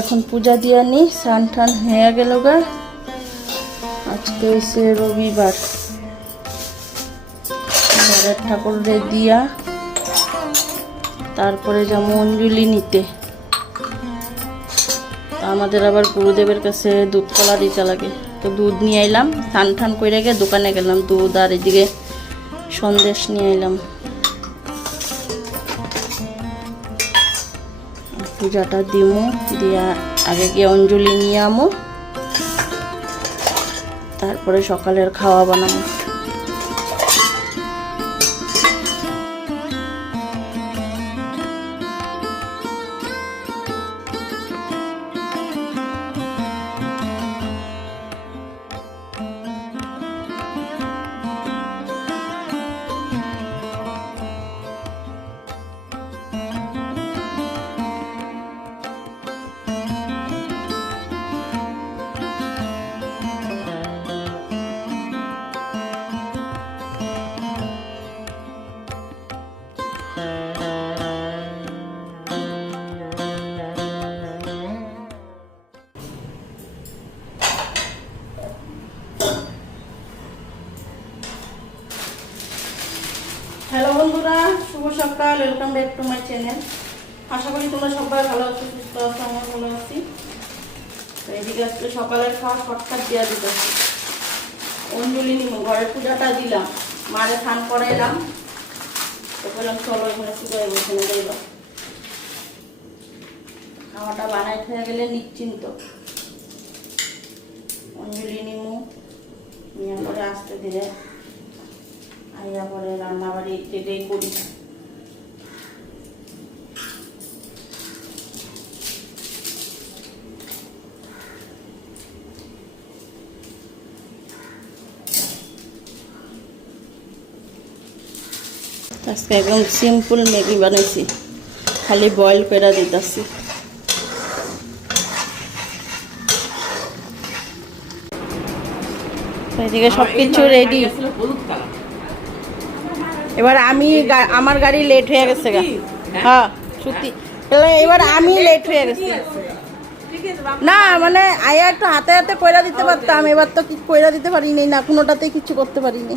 এখন পূজা দিয়ে নি, স্নান টান হয়ে গেল গা। আজকে হয়েছে রবিবার। ঘরের ঠাকুরে দিয়া তারপরে যেমন অঞ্জলি নিতে। আমাদের আবার গুরুদেবের কাছে দুধ কলা দিতে লাগে। তো দুধ নিয়ে এলাম স্নান টান করে গিয়ে দোকানে গেলাম, দুধ আর এদিকে সন্দেশ নিয়ে এলাম পূজাটা দিমু দিয়া আগে গিয়ে অঞ্জলি নিয়ে আমো। তারপরে সকালের খাওয়া বানাবো। সকাল welcome back to my channel আশা করি তোমরা সবাই ভালো আছো, সুস্থ আছো আমার ভালো আছি। এদিকে আজকে সকালের খাওয়া শর্টকাট দেওয়া দিতেছি। অঞ্জলি নিম, ঘরের পূজাটা দিলাম। মারে স্নান করাইলাম। বললাম, চলো এখানে পূজায় যাইবা খাওয়াটা বানাই হয়ে গেলে নিশ্চিন্ত। অঞ্জলি নিমু, নিয়ে পরে আসতে ধীরে আইয়া পরে রান্না বাড়ি যেটাই করি। আজকে একদম সিম্পল ম্যাগি বানাইছি। খালি বয়েল করে দিতেছি। এদিকে সব কিছু রেডি এবার আমি আমার গাড়ি লেট হয়ে গেছে গা। হ্যাঁ সত্যি এবার আমি লেট হয়ে গেছি। না মানে আয়া একটু হাতে হাতে কইরা দিতে পারতাম। এবার তো কি কইরা দিতে পারিনি না কোনোটাতেই কিছু করতে পারিনি।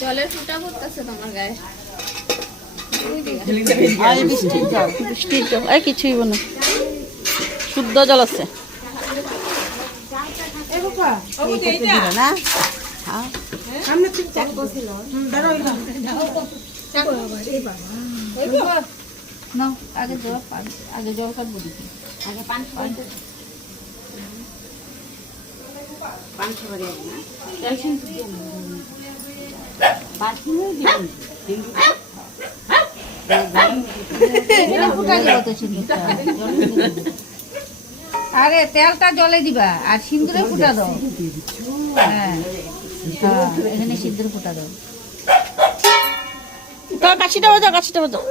জলের ফুটা পড়তেছে তোমার গায়ে। বৃষ্টির জল আর কিছুই না। শুদ্ধ জল আছে। আগে জল আগে জল কাটবো আগে পান আরে তেলটা জলে দিবা আর সিন্দুরে ফুটা দাও। হ্যাঁ। হ্যাঁ, এখানে সিন্দুর ফুটা দাও। কাশিটা বাজাও কাশিটা বাজাও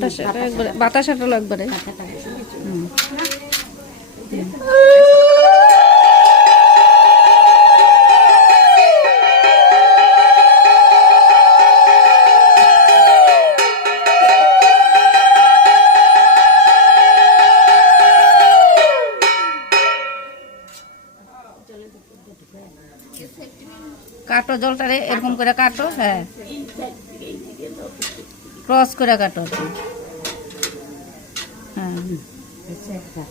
বাতাসাটা একবারে একবারে কাটো জলটারে এরকম করে কাটো হ্যাঁ। ক্রস করে কাটো। হ্যাঁ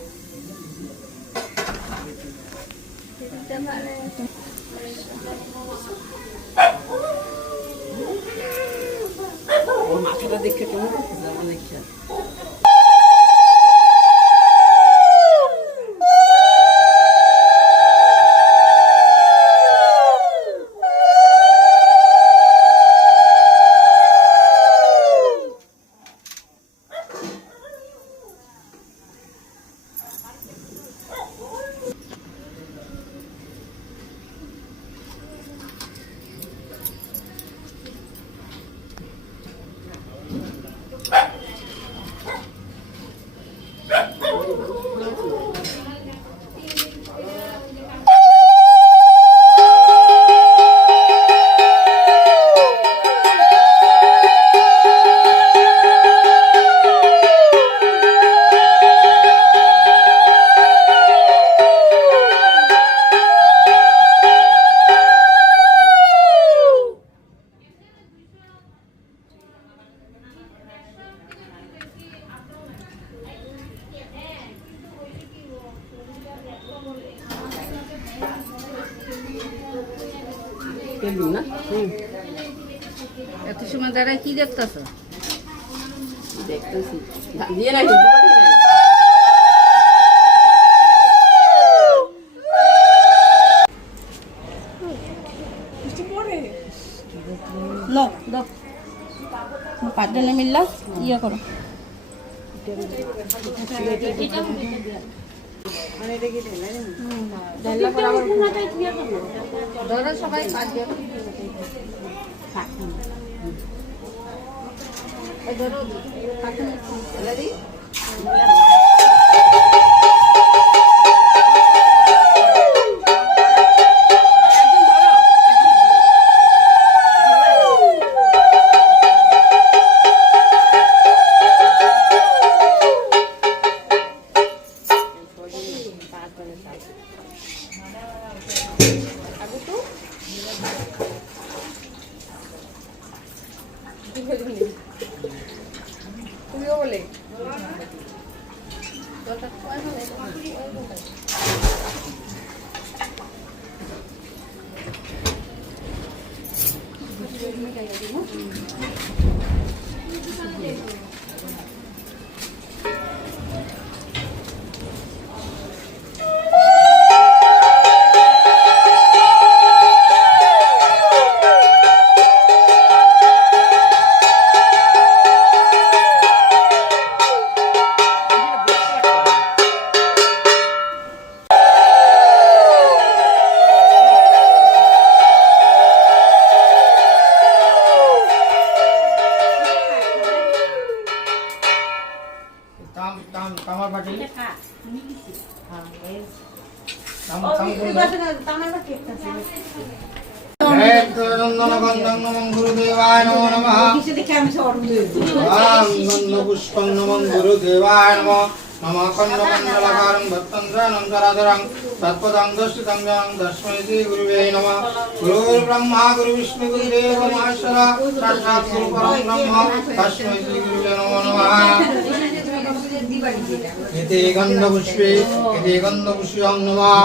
মাথাটা দেখে কেমন করতেছে আমার দেখে দেখতেছ? দেখতেছি। দিয়ে রাখি পাঁচজনে মিললা ইয়ে করো। সবাই পাঁচজন এই ধরো পুষ্পং নমঃ গুরুদেবায় নমঃ নমঃ কন্নমণ্ডলকারং ভক্তন্দ্রাণং চরাচরং তৎপদং দর্শিতং জনং তস্मै শ্রী গুরুবে নমঃ গুরুর্ব্রহ্মা গুরুবিষ্ণু গুরুদেব মহেশ্বর সাক্ষাৎ গুরু পরম ব্রহ্ম তস্मै শ্রী গুরুবে নমো নমঃ এতে গন্ধপুষ্পে এতে গন্ধপুষ্পং নমঃ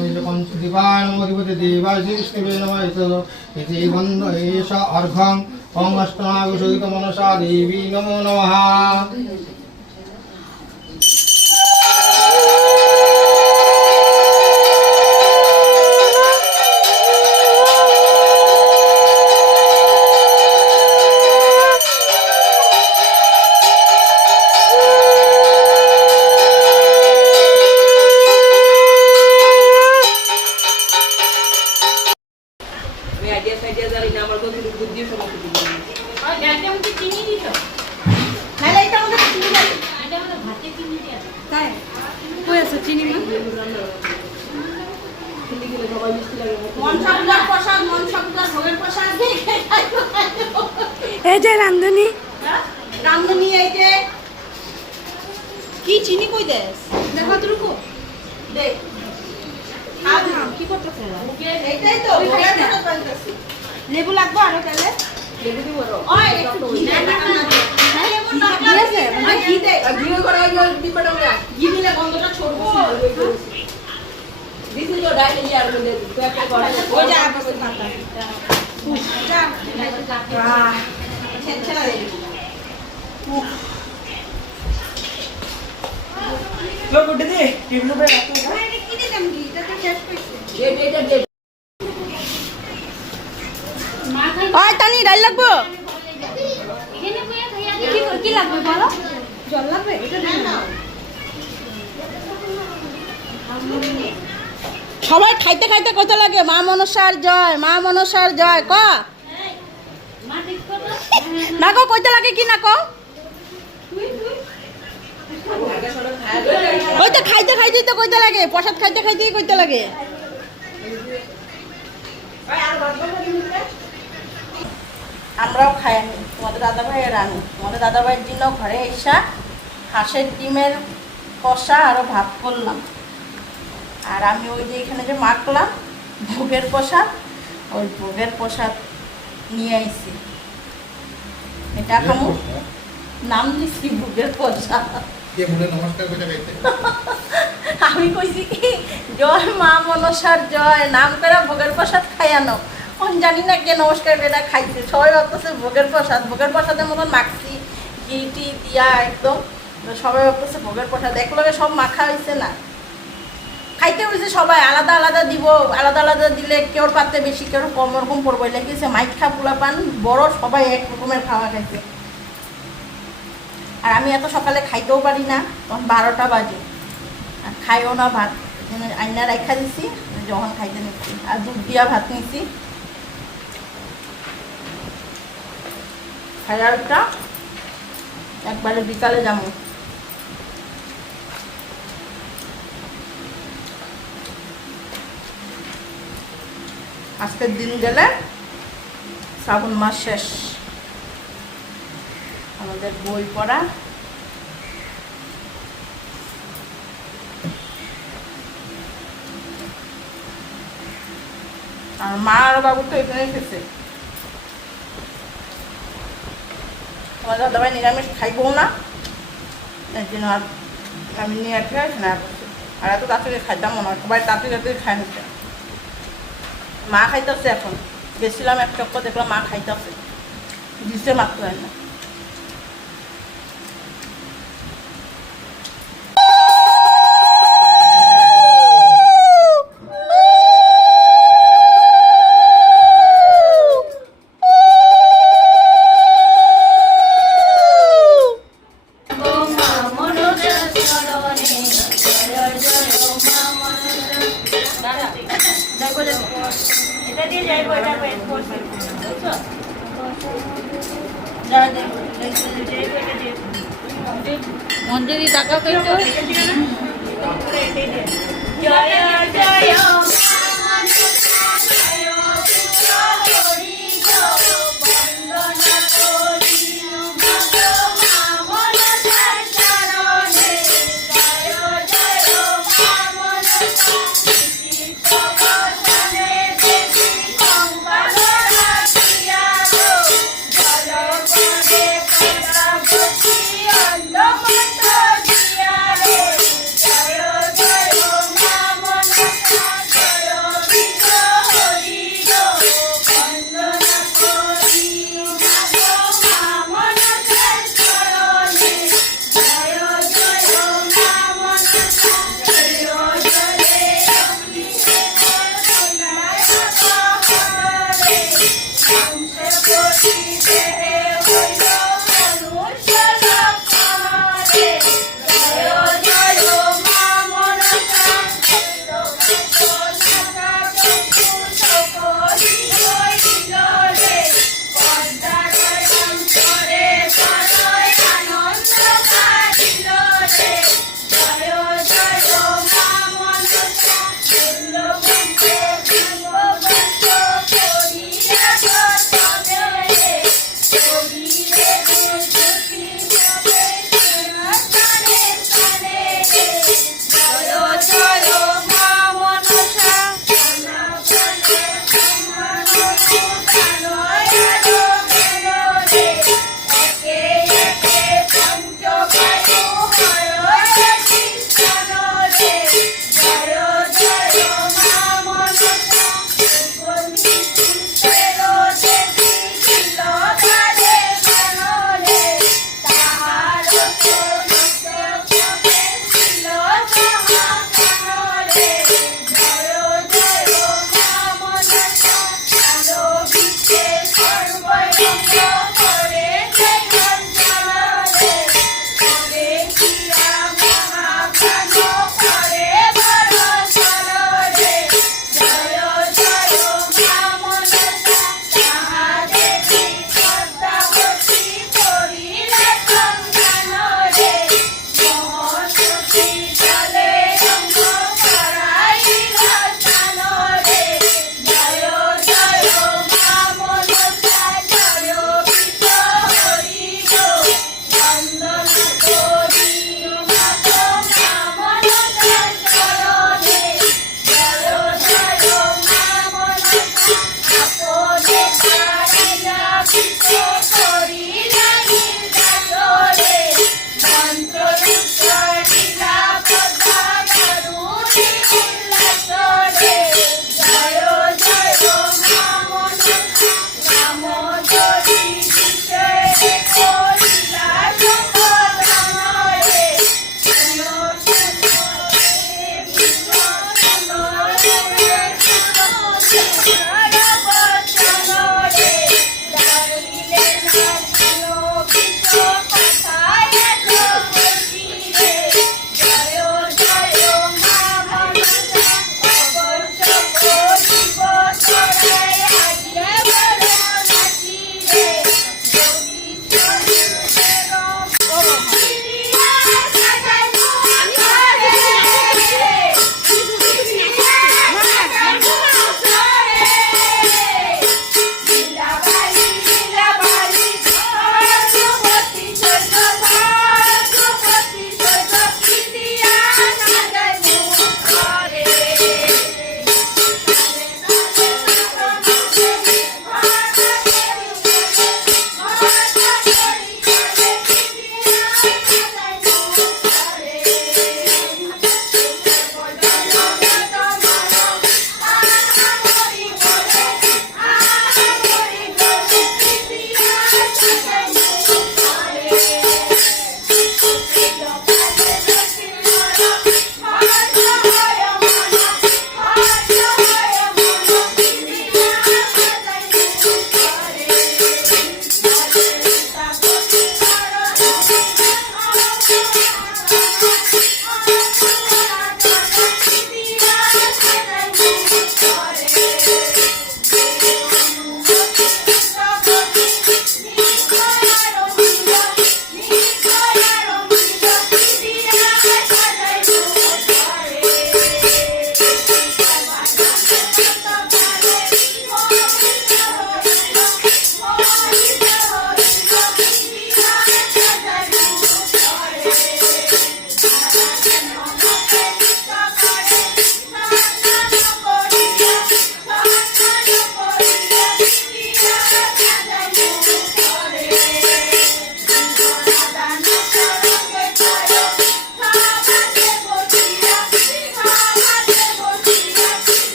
ওং পঞ্চদীপায় নম इति দেবাশি বিষ্ণুবে নম এষ ইতি গন্ধ এষ অর্ঘং লেবু লাগবে আরও তাহলে? লেবু দিব ওই একটু ঘি দে না? না লেবু না দিয়েছে মানে ঘি দে ঘি করে। ওই দিবে। না ঘি দিলে গন্ধটা ছড়বো দিদি তো ডাইলে ইয়ার মধ্যে তুই একটা করে ওই যা বসে থাকা যা আহ ছেছলা দে লোক উঠে দে টেবিল উপরে রাখো দে দে দে দে ওই তানি, ডাল লাগবো? লাগবে সবাই খাইতে খাইতে কত লাগে? মা মনসার জয়, মা মনসার জয়, ক? না কো কইতে লাগে কি না কো? ওই তো খাইতে খাইতেই তো কইতে লাগে, প্রসাদ খাইতে খাইতেই কইতে লাগে। আমরাও খাই আনি। তোমাদের দাদা ভাইয়ের আনি তোমাদের দাদা ভাইয়ের জন্য ঘরে এসা হাঁসের ডিমের কষা আরও ভাত করলাম। আর আমি ওই যে এখানে যে মাখলাম ভোগের প্রসাদ ওই ভোগের প্রসাদ নিয়ে আইছি। এটা খামু? নাম দিচ্ছি ভোগের প্রসাদ আমি কইছি কি জয় মা মনসার জয় নাম করে ভোগের প্রসাদ খাইয়ানো জানি না কে নমস্কার এটা খাইছে। সবাই ভাবতেছে ভোগের প্রসাদ। ভোগের প্রসাদের মতন মাখছি। ঘি, টি দিয়া একদম। সবাই ভাবতেছে ভোগের প্রসাদ। একলগে সব মাখা হয়েছে না। খাইতে হয়েছে সবাই। আলাদা আলাদা দিব। আলাদা আলাদা দিলে কেউ পাতে বেশি কেউ কম রকম পড়ব। লেগেছে মাইক খা পোলা পান। বড় সবাই এক রকমের খাওয়া খাইছে। আর আমি এত সকালে খাইতেও পারি না। তখন বারোটা বাজে। আর খাইও না ভাত। আইনা রাখা দিছি। যখন খাইতে নিচ্ছি। আর দুধ দিয়া ভাত নিচ্ছি হাজারটা একবারে বিকালে যাব। আজকের দিন গেলে শ্রাবণ মাস শেষ। আমাদের বই পড়া। আর মা আর বাবু তো এখানে খেছে তোমার দাদাভাই নিরামিষ খাইবো না। এর জন্য আর আমি নিয়ে আসলে এখানে আর এত তাড়াতাড়ি খাইতাম মনে হয় সবাই তাড়াতাড়ি তাড়াতাড়ি খাই নিচ্ছে মা খাইতেছে এখন। গেছিলাম এক চক্কর, দেখলাম মা খাইতেছে। দিছে মাত্র না। অঞ্জলি টাকা পেতো জয়।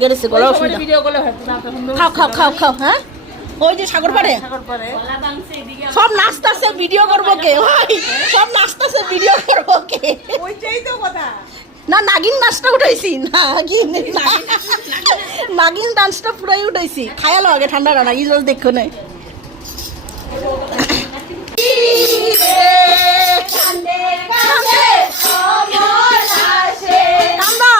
লেগে গলা অসুবিধা। তখন খাও খাও খাও খাও হ্যাঁ? ওই যে সাগর পাড়ে? সব নাচতাছে ভিডিও করব কে? ভাই সব নাচতাছে ভিডিও করব কে? ওইটাই তো কথা। না নাগিন নাচটা উঠাইছি। নাগিন নাগিন- নাগিন ডান্সটা পুরাই উঠাইছি। খায়ালো আগে ঠান্ডা না নাগিন জল দেখো নাই। কান্দা।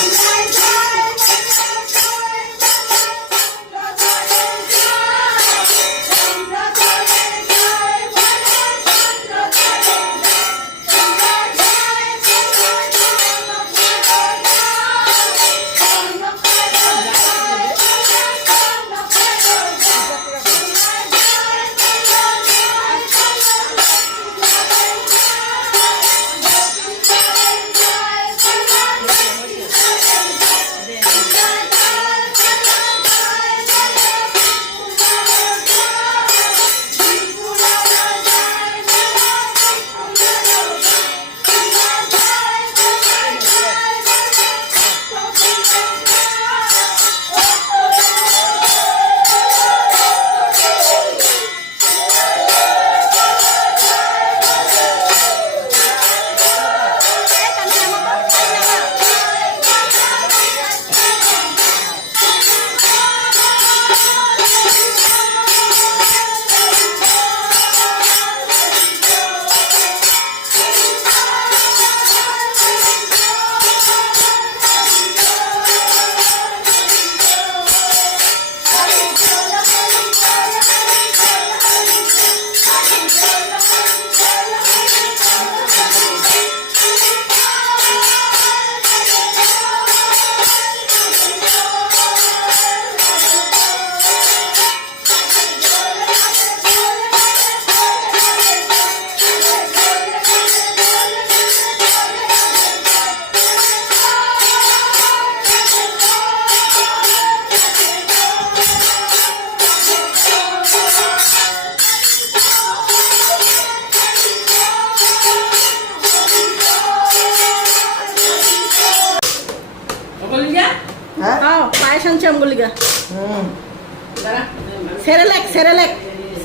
Thank you.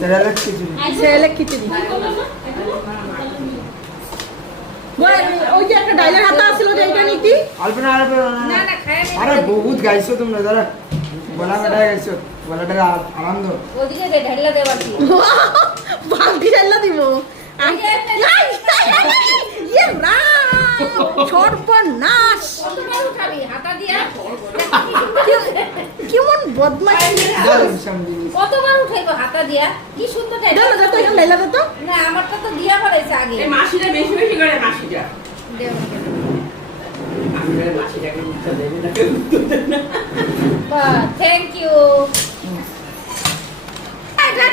সেরেলেক খিচুড়ি। বল, ওই যে একটা ডাইলের হাতা আছিল যে এটা আলপনা আলপনা না না খায় আরে বহুত গাইছো তোমরা দাদা গলা কাটায় গাইছো গলাটার আনন্দ। ওদিকে দে ঢাইলা দেবার কি বালতি ডাইলা দিব। আই, ইয়ে সর্বনাশ। কেমন বদমাইশ কতবার উঠাইবো হাতা দিয়া? কি সুন্দর দাও না, তো এখানে ডাইলা তো। না আমারটা তো দিয়া আগে। এই মাসিটা বেশি বেশি করে মাসিটা থ্যাংক ইউ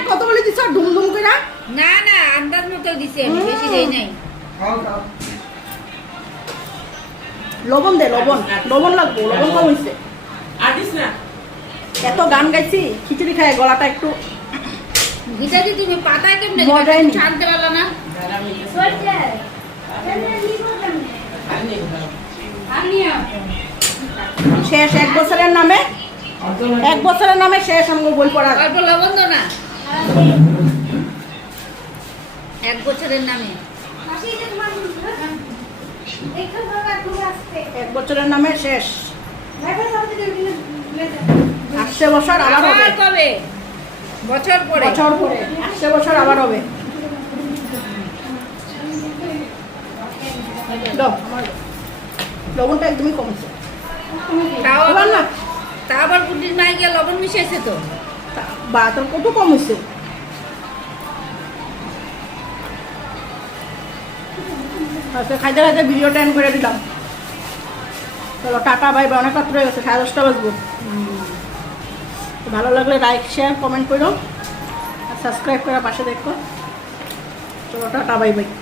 কত বলে দিছ? ডুম ডুম করে না না আন্দাজ মতো দিছি বেশি দেই নাই। খাও খাও। লবণ দে লবণ। লবণ লাগবো লবণ কম হয়েছে এত গান গাইছি খিচুড়ি খায় গলাটা একটু তুমি পাতায় কেমনে মজাই নেই। ছাড়তে পারল না? আমি শেষ এক বছরের নামে এক বছরের নামে শেষ আমার বই পড়া অল্প লবণ দো না? এক বছরের নামে। এক বছরের নামে শেষ। আসছে বছর আবার হবে। বছর পরে। বছর পরে। আসছে বছর আবার হবে। লবণটা একদমই কমেছে তাও এবার না। তা আবার বুদ্ধির মায়ে গিয়ে লবণ মিশিয়েছে তো। তা- বা তোর কত কম হয়েছে খাইতে খাইতে ভিডিও টাইম করে দিলাম। চলো, টাটা বাই অনেক রাত্র হয়ে গেছে, সাড়ে দশটা বাজবো। ভালো লাগলে লাইক শেয়ার কমেন্ট করো। আর সাবস্ক্রাইব করে পাশে দেখো। চলো, টাটা বাই বাই